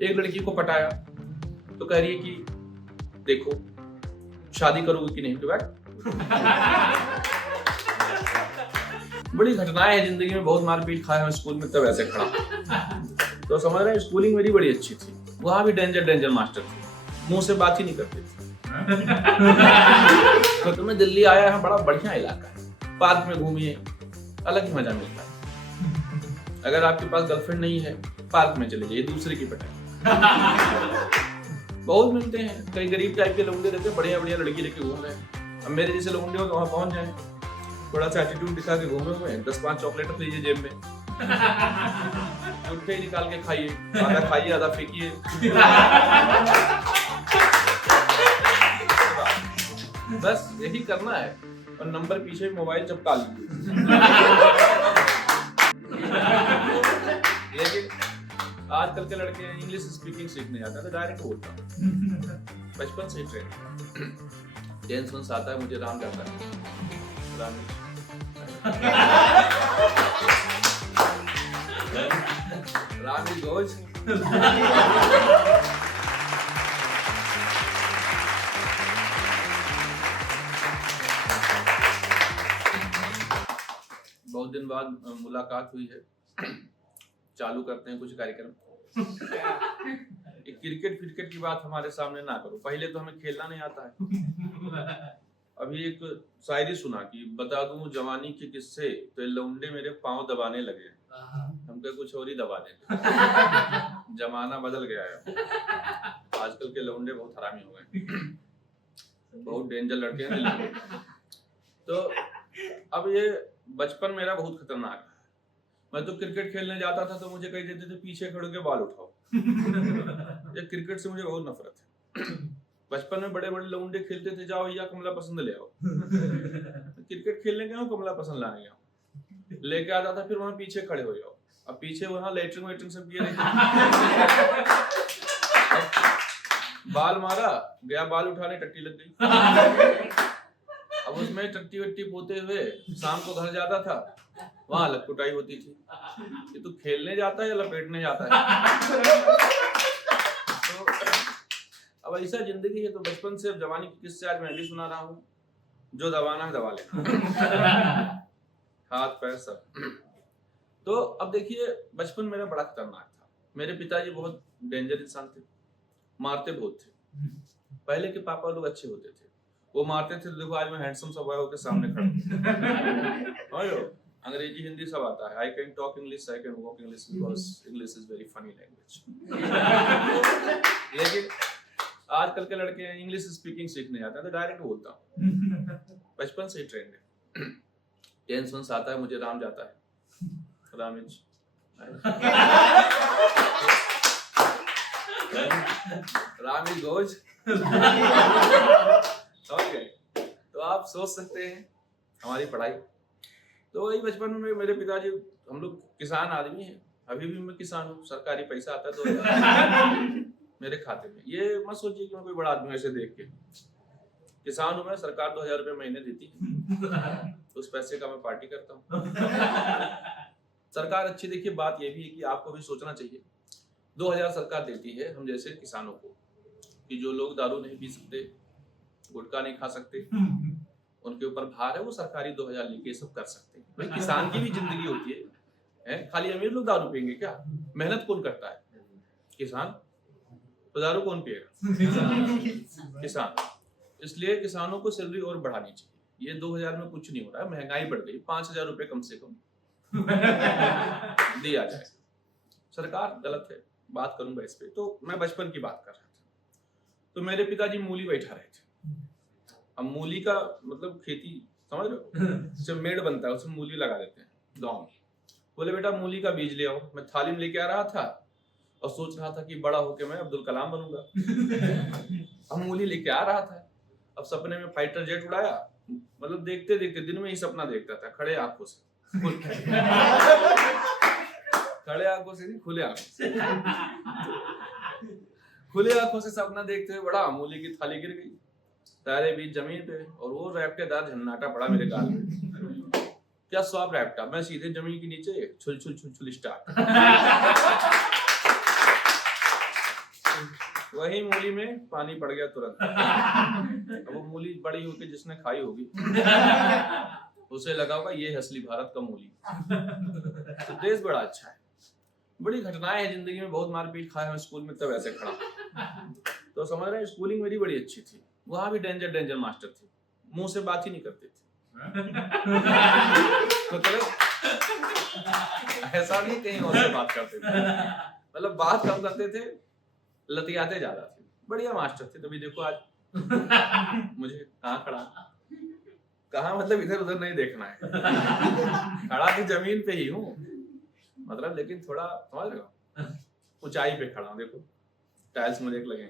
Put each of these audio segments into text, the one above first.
एक लड़की को पटाया तो कह रही है कि देखो शादी करोगे कि नहीं, तो बैठ। बड़ी घटनाएं हैं जिंदगी में, बहुत मारपीट खाया है स्कूल में, तब ऐसे खड़ा। तो समझ रहे हैं, स्कूलिंग मेरी बड़ी अच्छी थी, वहां भी डेंजर मास्टर थे, मुंह से बात ही नहीं करते थे। तो तुम्हें दिल्ली आया है, बड़ा बढ़िया इलाका है, पार्क में घूमिए, अलग ही मजा मिलता है। अगर आपके पास गर्लफ्रेंड नहीं है, पार्क में चले जाइए, दूसरे की पटाई। बहुत मिलते हैं, कई गरीब टाइप के लौंडे रहते हैं, बढ़िया बढ़िया लड़की लेके घूम रहे हैं। अब मेरे जैसे लौंडे हो तो वहां पहुंच जाए, थोड़ा सा एटीट्यूड दिखा के घूमे हुए, 10-5 चॉकलेट लीजिए जेब में, उठ के निकाल के खाइए, आधा फेंकिए। बस यही करना है, और नंबर पीछे मोबाइल चिपका लीजिए। लेकिन आजकल के लड़के इंग्लिश स्पीकिंग सीखने जाते हैं तो डायरेक्ट बोलता हूँ, बचपन से ही ट्रेन। टेंशन आता है मुझे, राम जाता है, राम इज गोज। बहुत दिन बाद मुलाकात हुई है, चालू करते हैं कुछ कार्यक्रम। क्रिकेट की बात हमारे सामने ना करो, पहले तो हमें खेलना नहीं आता है। अभी एक शायरी सुना कि बता दूं जवानी के किस्से, तो लौंडे मेरे पांव दबाने लगे, हम क्या कुछ और ही दबा देंगे। जमाना बदल गया है, आजकल के लौंडे बहुत हरामी हो गए, बहुत डेंजर लड़के हैं। तो अब ये बचपन मेरा बहुत खतरनाक है। मैं तो क्रिकेट खेलने जाता था तो मुझे कह देते थे पीछे खड़े के बाल उठाओ। ये क्रिकेट से मुझे बहुत नफरत है। बचपन में बड़े बड़े लौंडे खेलते थे, जाओ भैया कमला पसंद ले आओ। क्रिकेट खेलने गया हूँ, कमला पसंद लाने गया, लेके आता था, फिर वहां पीछे खड़े हो जाओ। अब पीछे वहां लेटरिन सब किए रहते। बाल मारा गया, बाल उठाने टट्टी लग गई। अब उसमें टट्टी वट्टी पोते हुए शाम को घर जाता था, वहां अलग कुटाई होती थी कि तू खेलने जाता है या लपेटने जाता है। तो अब ऐसा जिंदगी है, तो बचपन से जवानी की किस्से आज मैं भी सुना रहा हूँ। जो दबाना है दबा लेना, हाथ पैर सब। तो अब देखिए, बचपन मेरा बड़ा खतरनाक था। मेरे पिताजी बहुत डेंजर इंसान थे, मारते बहुत थे। पहले के पापा लोग अच्छे होते थे, वो मारते थे तो देखो आज मैं हैंडसम सा बॉय होकर सामने खड़ा हूं। अंग्रेजी हिंदी सब आता है, I can talk English, I can walk English, because English is very funny language. लेकिन आजकल के लड़के इंग्लिश स्पीकिंग सीखने जाते हैं तो डायरेक्ट बोलता हूँ, बचपन से ही ट्रेंड है। टेंशन आता है मुझे, राम जाता है, Ram is Ram is goes. Okay, तो आप सोच सकते हैं हमारी पढ़ाई। तो वही बचपन में मेरे पिताजी, हम लोग किसान आदमी हैं, अभी भी मैं किसान हूँ, सरकारी पैसा आता है तो मेरे खाते में। ये मत सोचिए कि मैं कोई बड़ा आदमी ऐसे देख के, किसान हूँ मैं, सरकार 2000 रुपये महीने देती है, तो उस पैसे का मैं पार्टी करता हूँ। सरकार अच्छी, देखिए बात ये भी है कि आपको भी सोचना चाहिए, 2000 सरकार देती है हम जैसे किसानों को, कि जो लोग दारू नहीं पी सकते, गुटखा नहीं खा सकते, उनके ऊपर भार है, वो सरकारी 2000 लेके सब कर सकते हैं। भाई किसान की भी जिंदगी होती है, खाली अमीर लोग दारू पियेंगे क्या? मेहनत कौन करता है? किसान। तो दारू कौन पिएगा? किसान। इसलिए किसानों को सैलरी और बढ़ानी चाहिए। ये 2000 में कुछ नहीं हो रहा है, महंगाई बढ़ गई, 5000 रुपए कम से कम दिया जाए। सरकार गलत है, बात करूंगा इस पे। तो मैं बचपन की बात कर रहा था, तो मेरे पिताजी मूली बैठा रहे थे। अब मूली का मतलब खेती समझ रहे हो, जब मेड़ बनता है उसमें मूली लगा देते हैं गाँव में। बोले बेटा मूली का बीज ले आओ। मैं थाली में लेके आ रहा था और सोच रहा था कि बड़ा होके मैं अब्दुल कलाम बनूंगा। अब मूली लेके आ रहा था, अब सपने में फाइटर जेट उड़ाया, मतलब देखते देखते दिन में ही सपना देखता था, खड़े आंखों से, खड़े आंखों से नहीं, खुले आंखों से, खुले आंखों से सपना देखते हुए बड़ा, मूली की थाली गिर गई, तारे बीच जमीन पे, और वो रैप्टेदार झन्नाटा पड़ा मेरे गाल में। क्या स्वाब रैप्टा, मैं सीधे जमीन के नीचे छुल छुल छुल छुल स्टार्ट। वही मूली में पानी पड़ गया तुरंत। अब वो मूली बड़ी होगी, जिसने खाई होगी उसे लगा होगा ये है असली भारत का मूली। तो देश बड़ा अच्छा है, बड़ी घटनाएं हैं जिंदगी में, बहुत मारपीट खाया मैं स्कूल में तब ऐसे खड़ा। तो समझ रहे हैं स्कूलिंग मेरी बड़ी अच्छी थी। वहां भी डेंजर मास्टर थे, मुंह से बात ही नहीं करते थे। मतलब ऐसा नहीं कहीं और से बात करते थे, मतलब बात कम करते थे, लतियाते ज्यादा थे। बढ़िया मास्टर थे। तभी देखो आज मुझे कहाँ खड़ा, कहाँ मतलब इधर उधर नहीं देखना है, खड़ा तो जमीन पे ही हूँ मतलब, लेकिन थोड़ा समझ रहे हो ऊंचाई पे खड़ा हूँ। देखो टाइल्स मुझे लगे।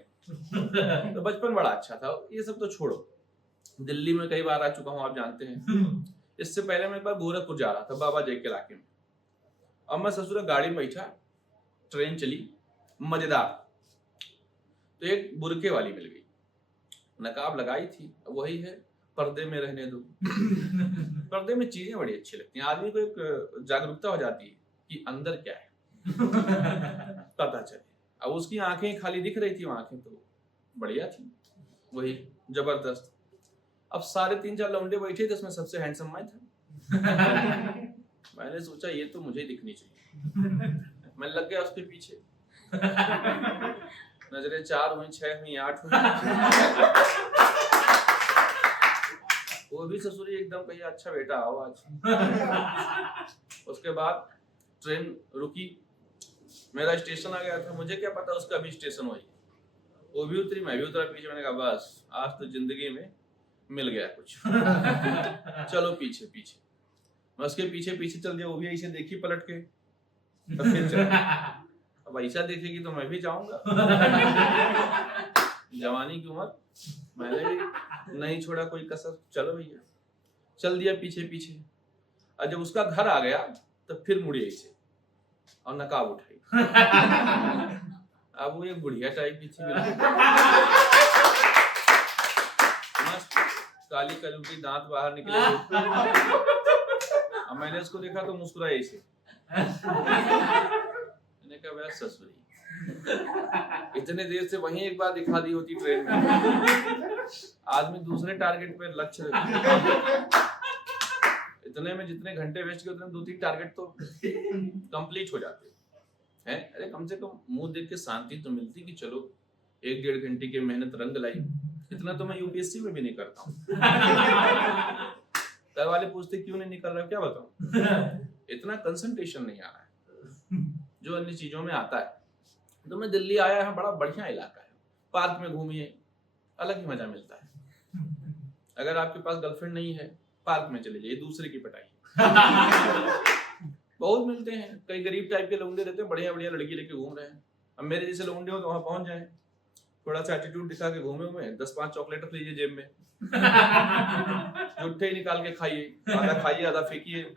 तो बचपन बड़ा अच्छा था। ये सब तो छोड़ो, दिल्ली में कई बार आ चुका हूँ, आप जानते हैं। इससे पहले मैं एक बार गोरखपुर जा रहा था बाबा जय के इलाके में। अब मैं ससुर गाड़ी में बैठा, ट्रेन चली मजेदार, तो एक बुरके वाली मिल गई, नकाब लगाई थी। वही है पर्दे में रहने दो। पर्दे में चीजें बड़ी अच्छी लगती हैं, आदमी को एक जागरूकता हो जाती है कि अंदर क्या है पता चले। अब उसकी आंखें खाली दिख रही थी, आंखें तो बढ़िया थी, वही जबरदस्त। अब 3.5-4 लौंडे बैठे थे, उसमें सबसे हैंडसम मैं था। मैंने सोचा ये तो मुझे दिखनी चाहिए। मैं लग गया उसके पीछे। नजरें 4 हुई, 6 हुई, 8 हुई। वो भी ससुरी एकदम कही अच्छा बेटा आओ आज। उसके बाद ट्रेन रुकी, मेरा स्टेशन आ गया था। मुझे क्या पता उसका भी स्टेशन वही। वो भी उतरी, मैं भी उतरा पीछे। मैंने कहा बस आज तो जिंदगी में मिल गया कुछ। चलो पीछे पीछे। मैं उसके पीछे पीछे चल दिया। वो भी ऐसे देखी पलट के, तो फिर चल। अब ऐसा देखेगी तो मैं भी जाऊंगा। जवानी की उम्र, मैंने भी नहीं छोड़ा कोई कसर। चलो भैया, चल दिया पीछे पीछे। और जब उसका घर आ गया तो फिर मुड़ी ऐसे और नकाब उठाई। अब वो एक बुढ़िया टाइप की थी, काली कलुटी, दांत बाहर निकले। अब मैंने उसको देखा तो मुस्कुराई ऐसे। मैंने कहा वह ससुरी, इतने देर से वहीं एक बार दिखा दी होती ट्रेन में। आदमी दूसरे टारगेट पे लक्ष्य, इतने में जितने घंटे वेस्ट किए उतने 2-3 टारगेट तो कंप्लीट हो जाते हैं। अरे कम से कम मुंह देख के शांति तो मिलती कि चलो 1-1.5 घंटे की मेहनत रंग लाई। इतना तो मैं यूपीएससी में भी नहीं करता हूँ। घर वाले पूछते क्यों नहीं निकल रहा, क्या बताऊं, इतना कंसंट्रेशन नहीं आ रहा है जो अन्य चीजों में आता है। तो मैं दिल्ली आया है, बड़ा बढ़िया इलाका है, पार्क में घूमिए, अलग ही मजा मिलता है। अगर आपके पास गर्लफ्रेंड नहीं है, पार्क में चले जाइए, दूसरे की पटाई। बहुत मिलते हैं, कई गरीब टाइप के लौंडे रहते हैं, बढ़िया बढ़िया लड़की लेके घूम रहे हैं। अब मेरे जैसे लौंडे हो तो वहां पहुंच जाए, थोड़ा सा एटीट्यूड दिखा के घूमे हुए, 10-5 चॉकलेट रख लीजिए जेब में, जुट्ठे निकाल के खाइए, आधा फेंकिए।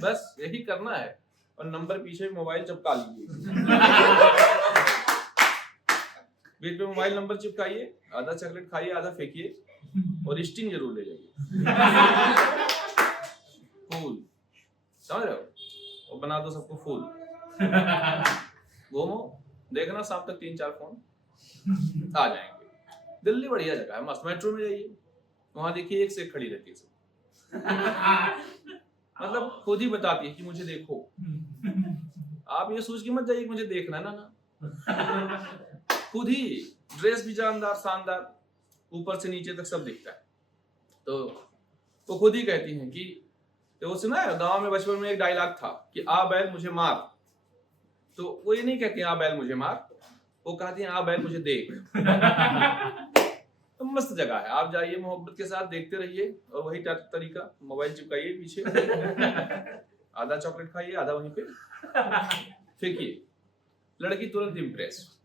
बस यही करना है। और नंबर पीछे मोबाइल चिपका लीजिए, बीच में मोबाइल नंबर चिपकाइए, आधा चॉकलेट खाइए, आधा फेंकिए, और स्टिंग जरूर ले जाइए। फूल समझ रहे हो, और बना दो सबको फूल। घूमो, देखना शाम तक 3-4 फोन आ जाएंगे। दिल्ली बढ़िया जगह है, मस्त। मेट्रो में जाइए, वहां देखिए एक से खड़ी रहती है सब। मतलब खुद ही बताती है कि मुझे देखो। आप ये सोच के मत जाइए कि मुझे देखना है, ना। खुद ही ड्रेस भी जानदार, शानदार, ऊपर से नीचे तक सब दिखता है। तो वो खुद ही कहती हैं कि वो सुना है गांव में बचपन में एक डायलॉग था कि आ बैल मुझे मार। तो वो ये नहीं कहती आ बैल मुझे मार, वो कहती हैं आ बैल मुझे देख। तो मस्त जगह है, आप जाइए, मोहब्बत के साथ देखते रहिए। और वही तरीका, मोबाइल चिपकाइए पीछे, आधा चॉकलेट खाइए, आधा वहीं पे फेंकिए, लड़की तुरंत इंप्रेस।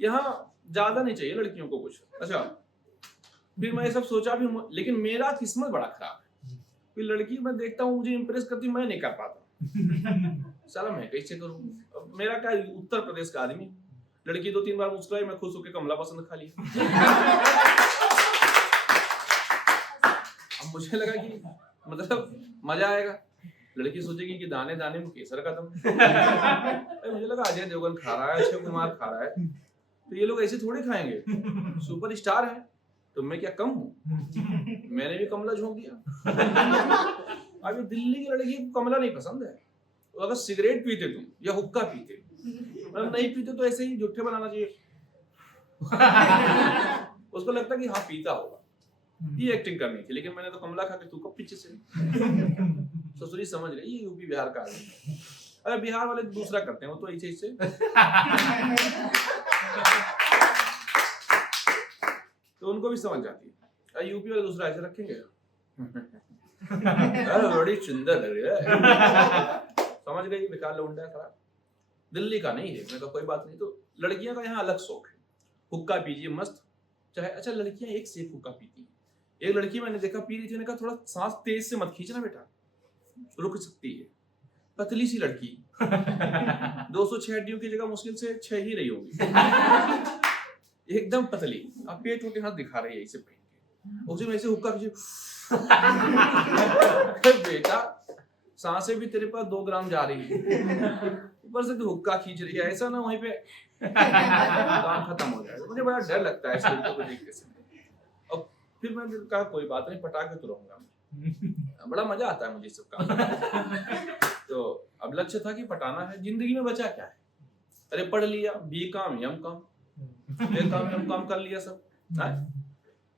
यहाँ ज्यादा नहीं चाहिए लड़कियों को कुछ। अच्छा, फिर मैं ये सब सोचा भी, लेकिन मेरा किस्मत बड़ा खराब है। फिर लड़की मैं देखता हूँ मुझे इंप्रेस करती, मैं नहीं कर पाता। साला मैं कैसे करूँ? मेरा क्या, उत्तर प्रदेश का आदमी, लड़की 2-3 बार मुस्कुराई, मैं खुश होकर कमला पसंद खा ली। अब मुझे लगा कि मतलब मजा आएगा, लड़की सोचेगी कि दाने दाने में केसर का दम। मुझे लगा अजय देवगन खा रहा है, अक्षय कुमार खा रहा है, तो ये लोग ऐसे थोड़े खाएंगे, सुपर स्टार है, तो मैं क्या कम हूँ? मैंने भी कमला झोंक दिया। अभी दिल्ली की लड़की को कमला नहीं पसंद है, तो अगर सिगरेट पीते तुम या हुक्का पीते, मतलब नहीं पीते तो ऐसे ही जुट्ठे बनाना चाहिए। उसको लगता है कि हाँ पीता होगा, ये एक्टिंग करनी थी, लेकिन मैंने तो कमला खा के तू कब पीछे से। ससुरी समझ रही ये यूपी बिहार का आदमी। अरे बिहार वाले दूसरा करते हैं, वो तो ऐसे तो उनको भी समझ जाती है। यूपी वाले दूसरा ऐसे रखेंगे। अरे बड़ी सुंदर लग रही है, समझ गई बेकार लौंडा खराब। दिल्ली का नहीं है, मैं कहा कोई बात नहीं। तो लड़कियां का यहाँ अलग शौक है, हुक्का पीजिए मस्त चाहे। अच्छा लड़कियां एक से एक हुक्का पीती हैं। एक लड़की मैंने देखा पी रही थी, मैंने कहा थोड़ा सांस तेज से मत खींचना बेटा, रुक सकती है। पतली सी लड़की 206 हड्डियों की जगह मुश्किल से 6 ही रही होगी, एकदम पतली। अब पेट उठे हाथ दिखा रही है इसे पहन के, उसी में ऐसे हुक्का खींचे। बेटा सांसें भी तेरे पास 2 ग्राम जा रही है, ऊपर से तू हुक्का खींच रही है, ऐसा ना वहीं पे काम खत्म हो जाएगा। मुझे बड़ा डर लगता है इस लड़कों को देखते समय। और फिर मैंने कहा कोई बात नहीं, पटा के तो रहूंगा, बड़ा मजा आता है मुझे सब काम। तो अब लक्ष्य था कि पटाना है, जिंदगी में बचा क्या है। अरे पढ़ लिया, B.Com M.Com M.Com कर लिया सब,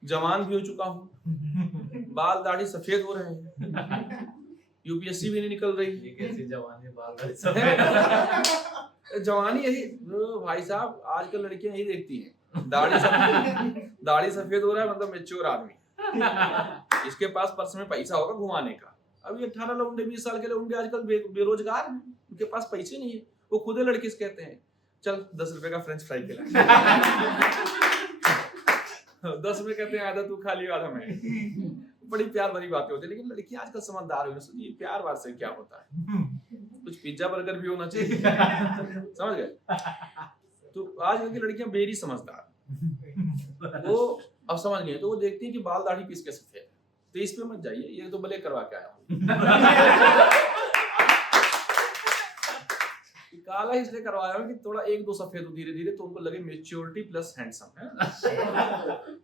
जवान भी हो चुका हूँ, बाल दाढ़ी सफेद हो रहे हैं, UPSC भी नहीं निकल रही। ये कैसी जवानी, बाल दाढ़ी सफेद। जवानी यही भाई साहब, आजकल लड़कियां यही देखती हैं, दाढ़ी सफेद हो रहा है मतलब मैच्योर आदमी, इसके पास पर्स में पैसा होगा घुमाने का। अब ये 18 लौंडे 20 साल के लौंडे आजकल बेरोजगार हैं, उनके पास पैसे नहीं है, वो खुद लड़के से कहते हैं चल 10 रुपए का फ्रेंच फ्राई खिला। 10 रुपए कहते हैं आधा तू खा लियो आधा मैं। बड़ी प्यार भरी बातें होती है, लेकिन लड़कियां आजकल समझदार हो गई, ये प्यार वार से क्या होता है, कुछ पिज्जा बर्गर भी होना चाहिए। समझ गए? तो आजकल की लड़कियां बेरी समझदार, वो अब समझ गई, तो वो देखती है कि बाल दाढ़ी किसके सफेद है, तो इस पे मत जाइए, ये तो भले करवा के आया हूँ। काला इसलिए करवाया हूँ कि थोड़ा 1-2 सफेद हो धीरे धीरे, तो उनको लगे मैच्योरिटी प्लस हैंडसम है,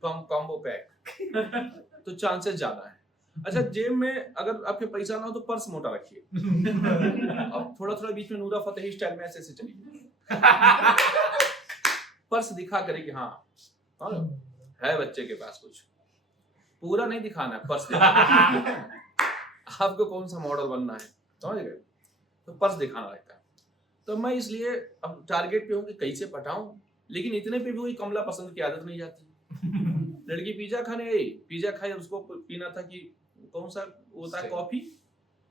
कॉम्बो पैक, तो चांसेस ज्यादा है। अच्छा जेब में अगर आपके पैसा ना हो तो पर्स मोटा रखिए, अब थोड़ा थोड़ा बीच में नूरा फतेही स्टाइल में ऐसे चलिए, पर्स दिखा करे कि हाँ है बच्चे के पास कुछ, पूरा नहीं दिखाना है, पर्स दिखाना। आपको कौन सा मॉडल बनना है, समझ गए, तो पर्स दिखाना रहता है। तो मैं इसलिए अब टारगेट पे हूँ कि कैसे पटाऊं, लेकिन इतने पे भी कोई कमला पसंद की आदत नहीं जाती। लड़की पिज्जा खाने गई, पिज्जा खाई, उसको पीना था कि कौन सा होता है कॉफी,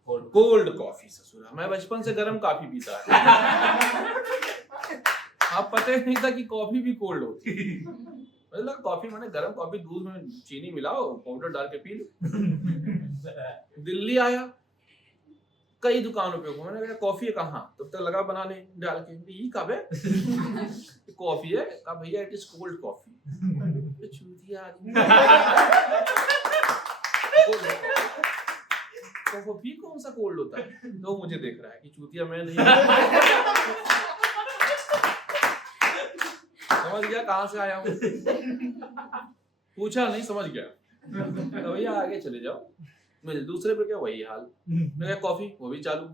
कोल्ड कॉफी। ससुरा मैं बचपन से गर्म कॉफी पीता है, आप पता ही नहीं था कि कॉफी भी कोल्ड होती, मतलब कॉफी माने गर्म कॉफी, दूध में चीनी मिलाओ, पाउडर डाल के पी लो। दिल्ली आया, कई दुकानों पे घूमा, मैंने कहा कॉफी है कहाँ, तब तक लगा बनाने डाल के, ये कब है? कॉफी है, कहा भैया इट इज कोल्ड कॉफी। चूतिया आदमी, कॉफी कौन सा कोल्ड होता है? तो मुझे देख रहा है कि चूतिया मैं नहीं, समझ गया कहाँ से आया हूँ, पूछा नहीं, समझ गया, तो भैया आगे चले जाओ। मैं दूसरे पे क्या वही हाल, मैं क्या कॉफी, वो भी चालू,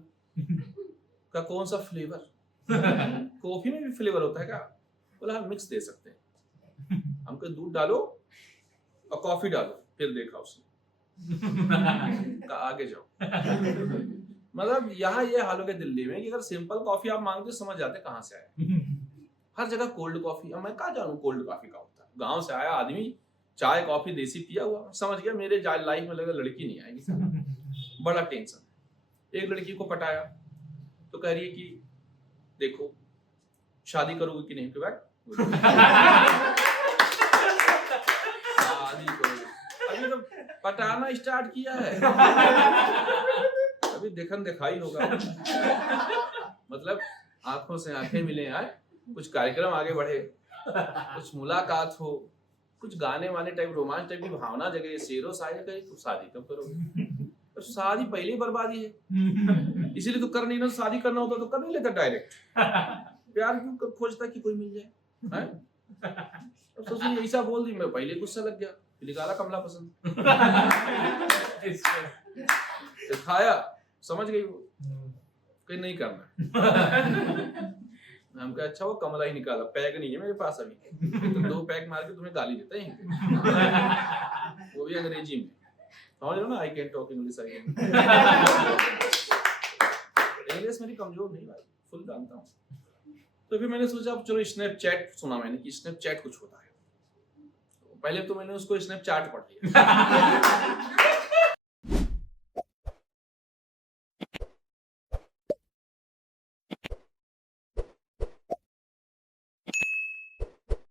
का कौन सा फ्लेवर, कॉफी में भी फ्लेवर होता है क्या? बोला हम मिक्स दे सकते हैं, हमको दूध डालो और कॉफी डालो, फिर देखा उसने, का आगे जाओ। मतलब यहाँ ये हाल हो गया दिल्ली में कि अगर सिंपल कॉफी आप मांगते समझ जाते कहाँ से आया, हर जगह कोल्ड कॉफी। अब मैं कहाँ जानू कोल्ड कॉफी का होता है, गाँव से आया आदमी, चाय कॉफी देसी पिया हुआ, समझ गया मेरे लाइफ में लगा लड़की नहीं आएगी साला। बड़ा टेंशन। एक लड़की को पटाया तो कह रही है कि देखो शादी करोगे कि नहीं, शादी करोगे, अभी तो पटाना स्टार्ट किया है, अभी देखन दिखाई होगा, मतलब आंखों से आंखें मिले आए, कुछ कार्यक्रम आगे बढ़े, कुछ मुलाकात हो, कुछ गाने वाने टाइप रोमांस टाइप की भावना जगह, शेरो शायरी कही, तो शादी कब करोगे? तो शादी पहले ही बर्बादी है, इसीलिए तो कर नहीं ना, शादी करना होता तो कर नहीं लेता डायरेक्ट। प्यार क्यों खोजता कि कोई मिल जाए, हैं? अब सोचिए ऐसा बोल दी, मैं पहले गुस्सा लग गया, निकाला कमला पसंद। तो खाया, समझ गई वो कहीं नहीं करना। हम कहा अच्छा वो कमला ही निकाला, पैक नहीं है मेरे पास अभी, तो 2 पैक मार के तुम्हें गाली देते हैं, वो भी अंग्रेजी में। समझ लो ना, I can talk English, I can English मेरी कमजोर नहीं भाई, फुल जानता हूँ। तो फिर मैंने सोचा अब चलो स्नैपचैट सुना मैंने कि स्नैपचैट कुछ होता है, पहले तो मैंने उसको स्नैपचैट पढ़ लिया।